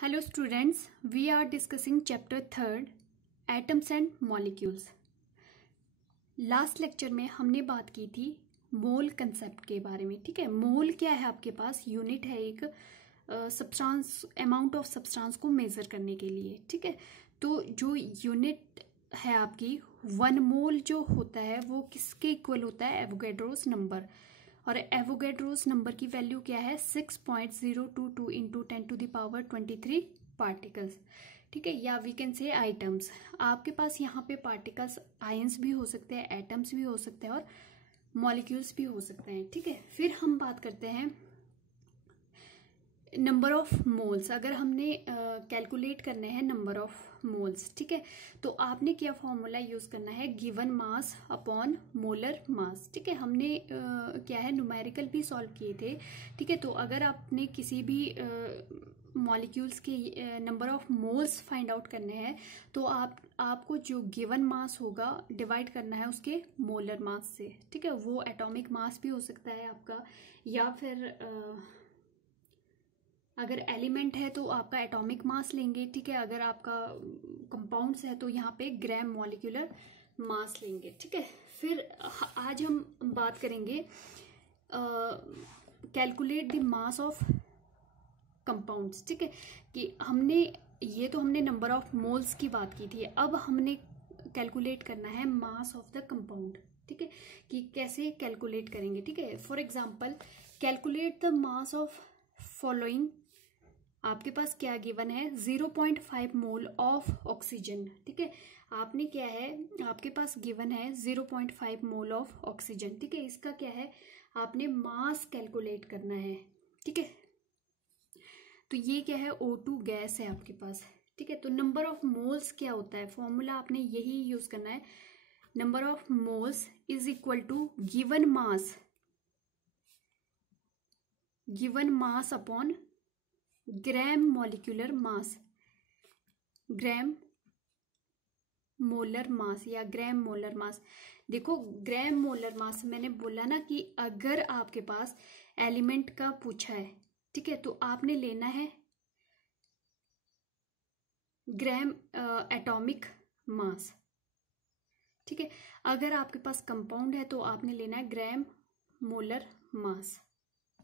Hello students, we are discussing chapter 3 atoms and molecules. Last lecture में हमने बात की थी मोल कंसेप्ट के बारे में. ठीक है, मोल क्या है? आपके पास यूनिट है एक सब्सटेंस, अमाउंट ऑफ सब्सटेंस को मेजर करने के लिए. ठीक है, तो जो यूनिट है आपकी 1 मोल जो होता है वो किसके इक्वल होता है? Avogadro's number. और एवोगैड्रोस नंबर की वैल्यू क्या है? 6.022 इंटू 10⁻23 पार्टिकल्स. ठीक है, या वी कैन से आइटम्स. आपके पास यहाँ पे पार्टिकल्स आयंस भी हो सकते हैं, एटम्स भी हो सकते हैं और मॉलिक्यूल्स भी हो सकते हैं. ठीक है, फिर हम बात करते हैं नंबर ऑफ मोल्स. अगर हमने कैलकुलेट करने हैं नंबर ऑफ मोल्स, ठीक है, तो आपने क्या फॉर्मूला यूज करना है? Given mass upon molar mass. ठीक है, हमने क्या है न्यूमेरिकल भी सॉल्व किए थे. ठीक है, तो अगर आपने किसी भी मॉलिक्यूल्स के number of moles find out करने हैं तो आपको जो गिवन मास होगा डिवाइड करना है उसके मोलर मास से. ठीक है, वो एटॉमिक मास भी हो सकता है आपका, या फिर अगर एलिमेंट है तो आपका एटॉमिक मास लेंगे. ठीक है, अगर आपका कंपाउंड्स है तो यहाँ पे ग्राम मॉलिक्यूलर मास लेंगे. ठीक है, फिर आज हम बात करेंगे calculate the mass of compounds. ठीक है, कि हमने नंबर ऑफ मोल्स की बात की थी. अब हमने कैलकुलेट करना है मास ऑफ द कंपाउंड. ठीक है, कि कैसे कैलकुलेट करेंगे. ठीक है, for example calculate the mass of following. आपके पास क्या गिवन है? 0.5 मोल ऑफ ऑक्सीजन. ठीक है, आपने क्या है, आपके पास गिवन है 0.5 मोल ऑफ ऑक्सीजन. ठीक है, इसका क्या है, आपने मास कैलकुलेट करना है. ठीक है, तो ये क्या है? O2 गैस है आपके पास. ठीक है, तो नंबर ऑफ मोल्स क्या होता है? फॉर्मूला आपने यही यूज करना है. Number of moles is equal to given mass upon gram molecular mass. Gram molar mass या ग्राम मोलर मास. देखो, ग्राम मोलर मास मैंने बोला ना कि अगर आपके पास एलिमेंट का पूछा है, ठीक है, तो आपने लेना है ग्राम एटॉमिक मास. ठीक है, अगर आपके पास कंपाउंड है तो आपने लेना है ग्राम मोलर मास.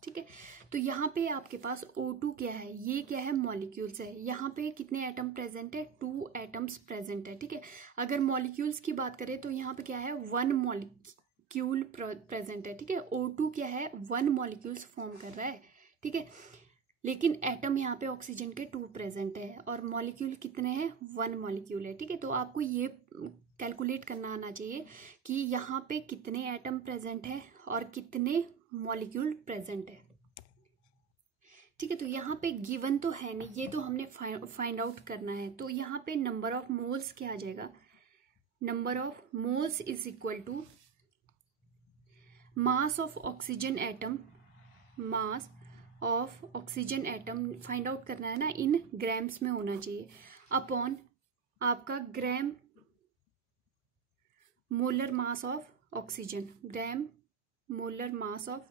ठीक है, तो यहाँ पे आपके पास O2 क्या है? ये क्या है? मॉलिक्यूल्स है. यहाँ पे कितने एटम प्रेजेंट है? 2 एटम्स प्रेजेंट है. ठीक है, अगर मॉलिक्यूल्स की बात करें तो यहाँ पे क्या है? 1 मॉलिक्यूल प्रेजेंट है. ठीक है, O2 क्या है? 1 मॉलिक्यूल्स फॉर्म कर रहा है. ठीक है, लेकिन एटम यहाँ पे ऑक्सीजन के 2 प्रेजेंट है और मॉलिक्यूल कितने हैं? 1 मॉलिक्यूल है. ठीक है, तो आपको ये कैलकुलेट करना आना चाहिए कि यहाँ पे कितने एटम प्रेजेंट है और कितने मॉलिक्यूल प्रेजेंट है. ठीक है, तो यहाँ पे गिवन तो है नहीं, ये तो हमने फाइंड आउट करना है. तो यहाँ पे नंबर ऑफ मोल्स क्या आ जाएगा? Number of moles is equal to mass of oxygen atom. Mass of oxygen atom find out करना है ना, इन ग्राम्स में होना चाहिए, अपॉन आपका ग्राम molar mass of oxygen. Gram molar mass of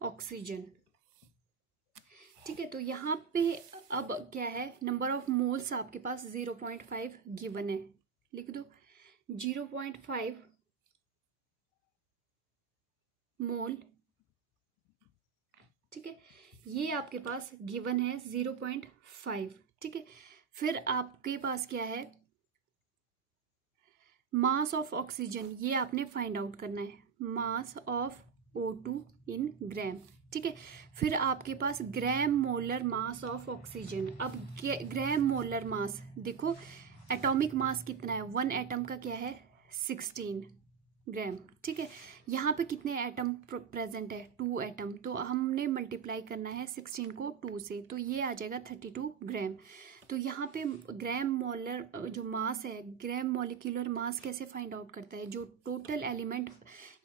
oxygen. ठीक है, तो यहाँ पे अब क्या है? नंबर ऑफ मोल्स आपके पास 0.5 गिवन है. लिख दो 0.5 मोल. ठीक है, ये आपके पास गिवन है 0.5. ठीक है, फिर आपके पास क्या है? मास ऑफ ऑक्सीजन, ये आपने फाइंड आउट करना है. Mass of O2 in gram. ठीक है, फिर आपके पास gram molar mass of oxygen. अब ग्राम मोलर मास देखो, एटॉमिक मास कितना है? 1 एटम का क्या है? 16 ग्राम. ठीक है, यहाँ पे कितने एटम प्रेजेंट है? 2 एटम. तो हमने मल्टीप्लाई करना है 16 को 2 से, तो ये आ जाएगा 32 ग्राम. तो यहाँ पे ग्राम मोलर जो मास है, ग्राम मॉलिक्यूलर मास कैसे फाइंड आउट करता है? जो टोटल एलिमेंट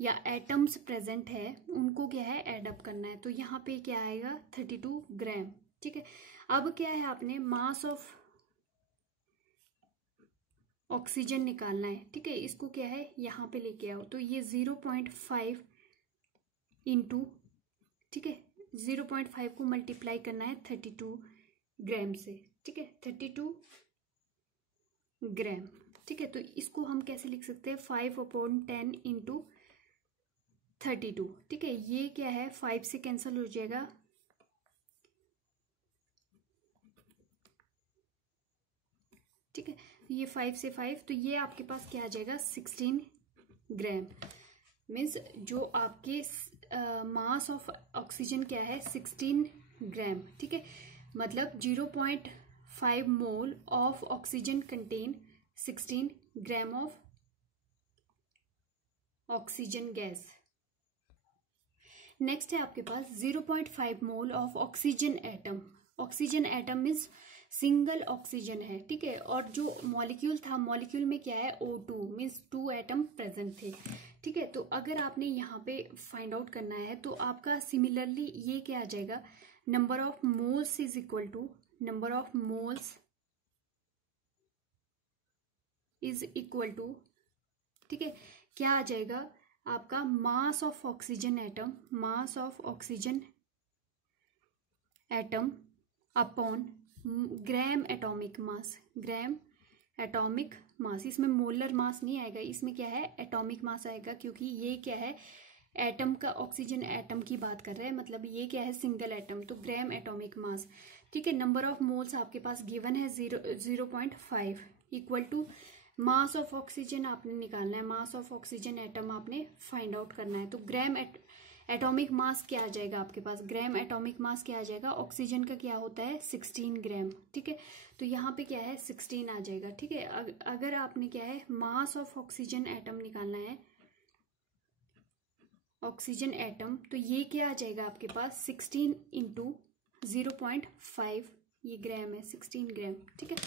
या एटम्स प्रेजेंट है उनको क्या है? ऐड अप करना है. तो यहाँ पे क्या आएगा? 32 ग्राम. ठीक है, अब क्या है? आपने मास ऑफ ऑक्सीजन निकालना है. ठीक है, इसको क्या है? यहाँ पे लेके आओ. तो ये 0.5 इंटू, ठीक है, 0.5 को मल्टीप्लाई करना है 32 ग्राम से, ठीक है, 32 ग्राम, ठीक है। तो इसको हम कैसे लिख सकते हैं, 5/10 इंटू 32, ठीक है। ये क्या है, 5 से कैंसिल हो जाएगा, ठीक है। ये 5 से 5, तो ये आपके पास क्या आ जाएगा, 16 ग्राम। मीन्स जो आपके मास ऑफ ऑक्सीजन क्या है, 16 ग्राम, ठीक है। मतलब 0.5 mole of oxygen contain 16 gram of oxygen gas. Next है आपके पास 0.5 mole of oxygen atom. Oxygen atom means single oxygen है, ठीक है। और जो मॉलिक्यूल था, मॉलिक्यूल में क्या है, O2 मीन्स 2 एटम प्रेजेंट थे, ठीक है। तो अगर आपने यहाँ पे फाइंड आउट करना है तो आपका सिमिलरली ये क्या आ जाएगा, number of moles is equal to number of moles is equal to, ठीक है, क्या आ जाएगा आपका, mass of oxygen atom, mass of oxygen atom upon gram atomic mass, gram atomic mass. इसमें मोलर मास नहीं आएगा, इसमें क्या है, एटॉमिक मास आएगा, क्योंकि ये क्या है, एटम का, ऑक्सीजन एटम की बात कर रहे हैं, मतलब ये क्या है, सिंगल एटम, तो ग्राम एटॉमिक मास, ठीक है। नंबर ऑफ मोल्स आपके पास गिवन है 0.5 equal to mass of oxygen आपने निकालना है, मास ऑफ ऑक्सीजन एटम आपने फाइंड आउट करना है। तो ग्राम एटॉमिक मास क्या आ जाएगा आपके पास, ग्राम एटॉमिक मास क्या आ जाएगा, ऑक्सीजन का क्या होता है, 16 ग्राम, ठीक है। तो यहाँ पे क्या है, 16 आ जाएगा, ठीक है। अगर आपने क्या है, मास ऑफ ऑक्सीजन एटम निकालना है, ऑक्सीजन एटम, तो ये क्या आ जाएगा आपके पास, 16 इंटू 0.5, ये ग्राम है, 16 ग्राम, ठीक है।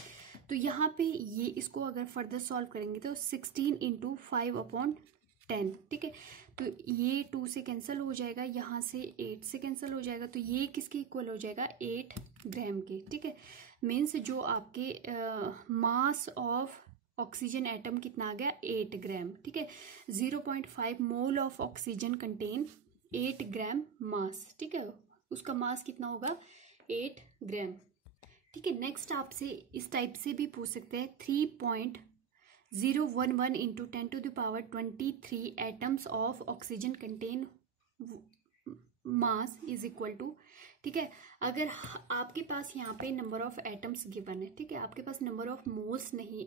तो यहाँ पे ये इसको अगर फर्दर सॉल्व करेंगे तो 16 इंटू 5/10, ठीक है। तो ये 2 से कैंसिल हो जाएगा, यहाँ से 8 से कैंसिल हो जाएगा, तो ये किसके इक्वल हो जाएगा, 8 ग्राम के, ठीक है। मीन्स जो आपके मास ऑफ ऑक्सीजन एटम कितना आ गया, 8 ग्राम, ठीक है। 0.5 मोल ऑफ ऑक्सीजन कंटेन 8 ग्राम मास, ठीक है। उसका मास कितना होगा, 8 ग्राम, ठीक है। नेक्स्ट आपसे इस टाइप से भी पूछ सकते हैं, 3.011 into 10⁻23 atoms of oxygen contain mass is equal to, ठीक है। अगर आपके पास यहाँ पे नंबर ऑफ एटम्स गिवन है, ठीक है, आपके पास नंबर ऑफ मोल्स नहीं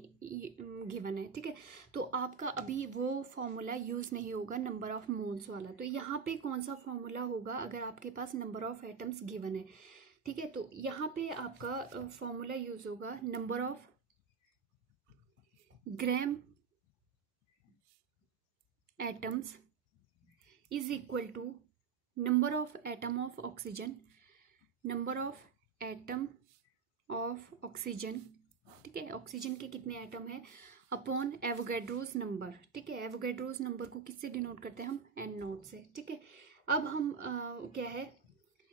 गिवन है, ठीक है, तो आपका अभी वो फॉर्मूला यूज नहीं होगा नंबर ऑफ मोल्स वाला। तो यहाँ पे कौन सा फॉर्मूला होगा, अगर आपके पास नंबर ऑफ एटम्स गिवन है, ठीक है, तो यहाँ पे आपका फॉर्मूला यूज होगा number of gram atoms is equal to number of atom of oxygen, number of atom of oxygen, ठीक है, ऑक्सीजन के कितने एटम है, अपॉन एवोगैड्रोस नंबर, ठीक है। एवोगैड्रोस नंबर को किससे डिनोट करते हैं हम, n0 से, ठीक है। अब हम क्या है,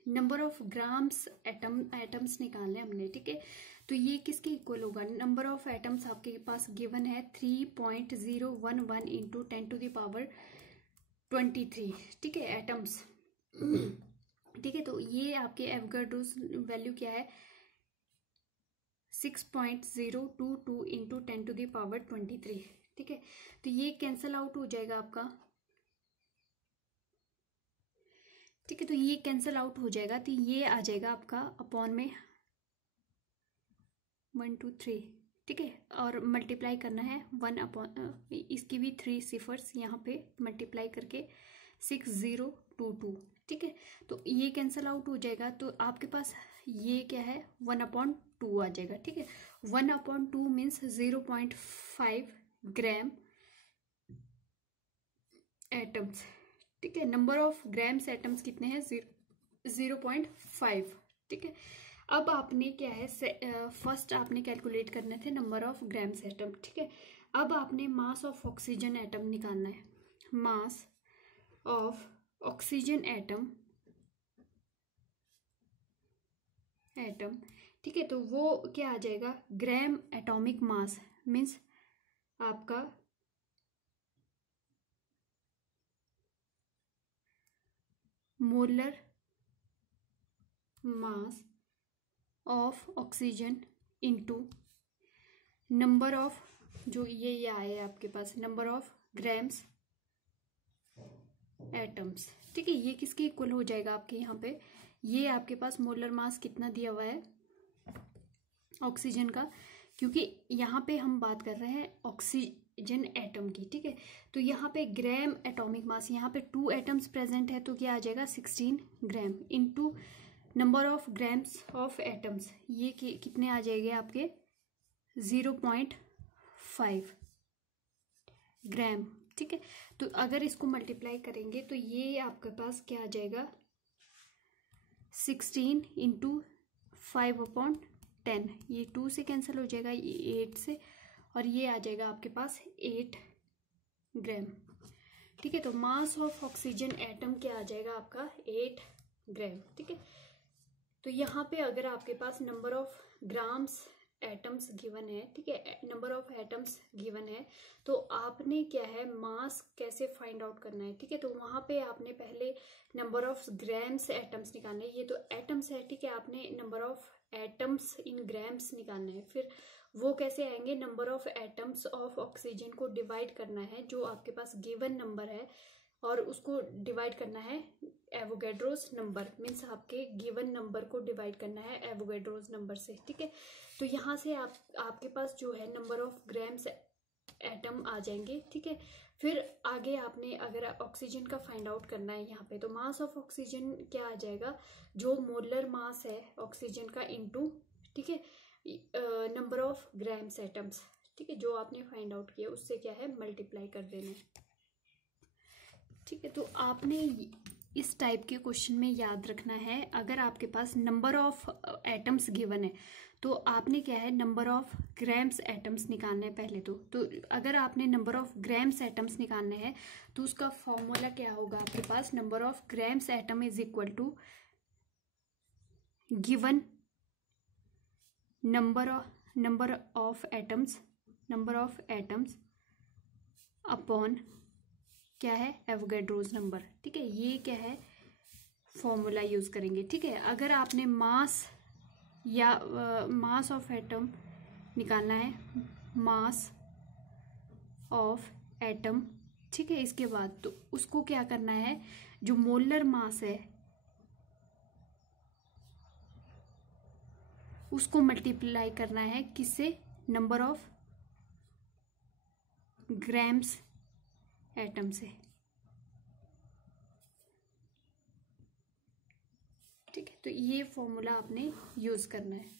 नंबर ऑफ ग्राम्स एटम्स निकालने हमने, ठीक है। तो ये किसके इक्वल होगा, नंबर ऑफ एटम्स आपके पास गिवन है 3.011 इंटू 10⁻23, ठीक है, एटम्स, ठीक है। तो ये आपके एवोगैड्रोस वैल्यू क्या है, 6.022 इंटू 10⁻23, ठीक है। तो ये कैंसल आउट हो जाएगा आपका, ठीक है। तो ये कैंसल आउट हो जाएगा, तो ये आ जाएगा आपका अपॉन में 1 2 3, ठीक है। और मल्टीप्लाई करना है 1 अपॉन, इसकी भी 3 सिफर्स यहाँ पे मल्टीप्लाई करके 6022, ठीक है। तो ये कैंसल आउट हो जाएगा, तो आपके पास ये क्या है, 1/2 आ जाएगा, ठीक है। 1/2 मीन्स 0.5 ग्राम एटम्स, ठीक है। नंबर ऑफ ग्राम्स एटम्स कितने हैं, 0.5, ठीक है। अब आपने क्या है, फर्स्ट आपने कैलकुलेट करने थे नंबर ऑफ ग्राम्स एटम, ठीक है। अब आपने मास ऑफ ऑक्सीजन एटम निकालना है, मास ऑफ ऑक्सीजन एटम, ठीक है। तो वो क्या आ जाएगा, ग्राम एटॉमिक मास मीन्स आपका molar mass of oxygen into number of, जो ये आए आपके पास, नंबर ऑफ ग्राम्स एटम्स। ठीक है, ये किसके इक्वल हो जाएगा आपके यहाँ पे, ये आपके पास मोलर मास कितना दिया हुआ है ऑक्सीजन का, क्योंकि यहाँ पे हम बात कर रहे हैं ऑक्सीजन एटम की। ठीक है, तो यहाँ पे ग्राम एटॉमिक मास, यहाँ पे 2 एटम्स प्रेजेंट है तो क्या आ जाएगा 16 gram into number of grams of atoms, ये कितने आ जाएंगे आपके 0.5 ग्राम। ठीक है, तो अगर इसको मल्टीप्लाई करेंगे तो ये आपके पास क्या आ जाएगा 16 इंटू 5/10, ये 2 से कैंसिल हो जाएगा, ये 8 से, और ये आ जाएगा आपके पास 8 ग्राम। ठीक है, तो मास ऑफ ऑक्सीजन एटम क्या आ जाएगा आपका 8 ग्राम। ठीक है, तो यहाँ पे अगर आपके पास number of grams atoms given है, ठीक है, नंबर ऑफ एटम्स गिवन है, तो आपने क्या है मास कैसे फाइंड आउट करना है। ठीक है, तो वहां पे आपने पहले नंबर ऑफ ग्राम्स एटम्स निकालने, ये तो एटम्स है, ठीक है, आपने number of atoms in grams निकालना है, फिर वो कैसे आएंगे, number of atoms of oxygen को डिवाइड करना है जो आपके पास गिवन नंबर है, और उसको डिवाइड करना है एवोगैड्रोस नंबर, मीन्स आपके गिवन नंबर को डिवाइड करना है एवोगैड्रोस नंबर से। ठीक है, तो यहाँ से आपके पास जो है नंबर ऑफ ग्राम्स एटम आ जाएंगे। ठीक है, फिर आगे आपने अगर ऑक्सीजन का फाइंड आउट करना है यहाँ पे, तो मास ऑफ ऑक्सीजन क्या आ जाएगा, जो मोलर मास है ऑक्सीजन का इनटू, ठीक है, नंबर ऑफ ग्राम्स एटम्स। ठीक है, जो आपने फाइंड आउट किया उससे क्या है मल्टीप्लाई कर देना है। ठीक है, तो आपने इस टाइप के क्वेश्चन में याद रखना है, अगर आपके पास नंबर ऑफ एटम्स गिवन है तो आपने क्या है नंबर ऑफ ग्राम्स एटम्स निकालना है पहले तो अगर आपने नंबर ऑफ ग्राम्स एटम्स निकालने हैं तो उसका फॉर्मूला क्या होगा आपके पास, number of grams atom is equal to given number of atoms upon क्या है एवोगैड्रोस नंबर। ठीक है, ये क्या है फॉर्मूला यूज करेंगे। ठीक है, अगर आपने मास या मास ऑफ एटम निकालना है, मास ऑफ एटम, ठीक है, इसके बाद तो उसको क्या करना है, जो मोलर मास है उसको मल्टीप्लाई करना है किससे, नंबर ऑफ ग्राम्स एटम से। ठीक है, तो ये फॉर्मूला आपने यूज करना है।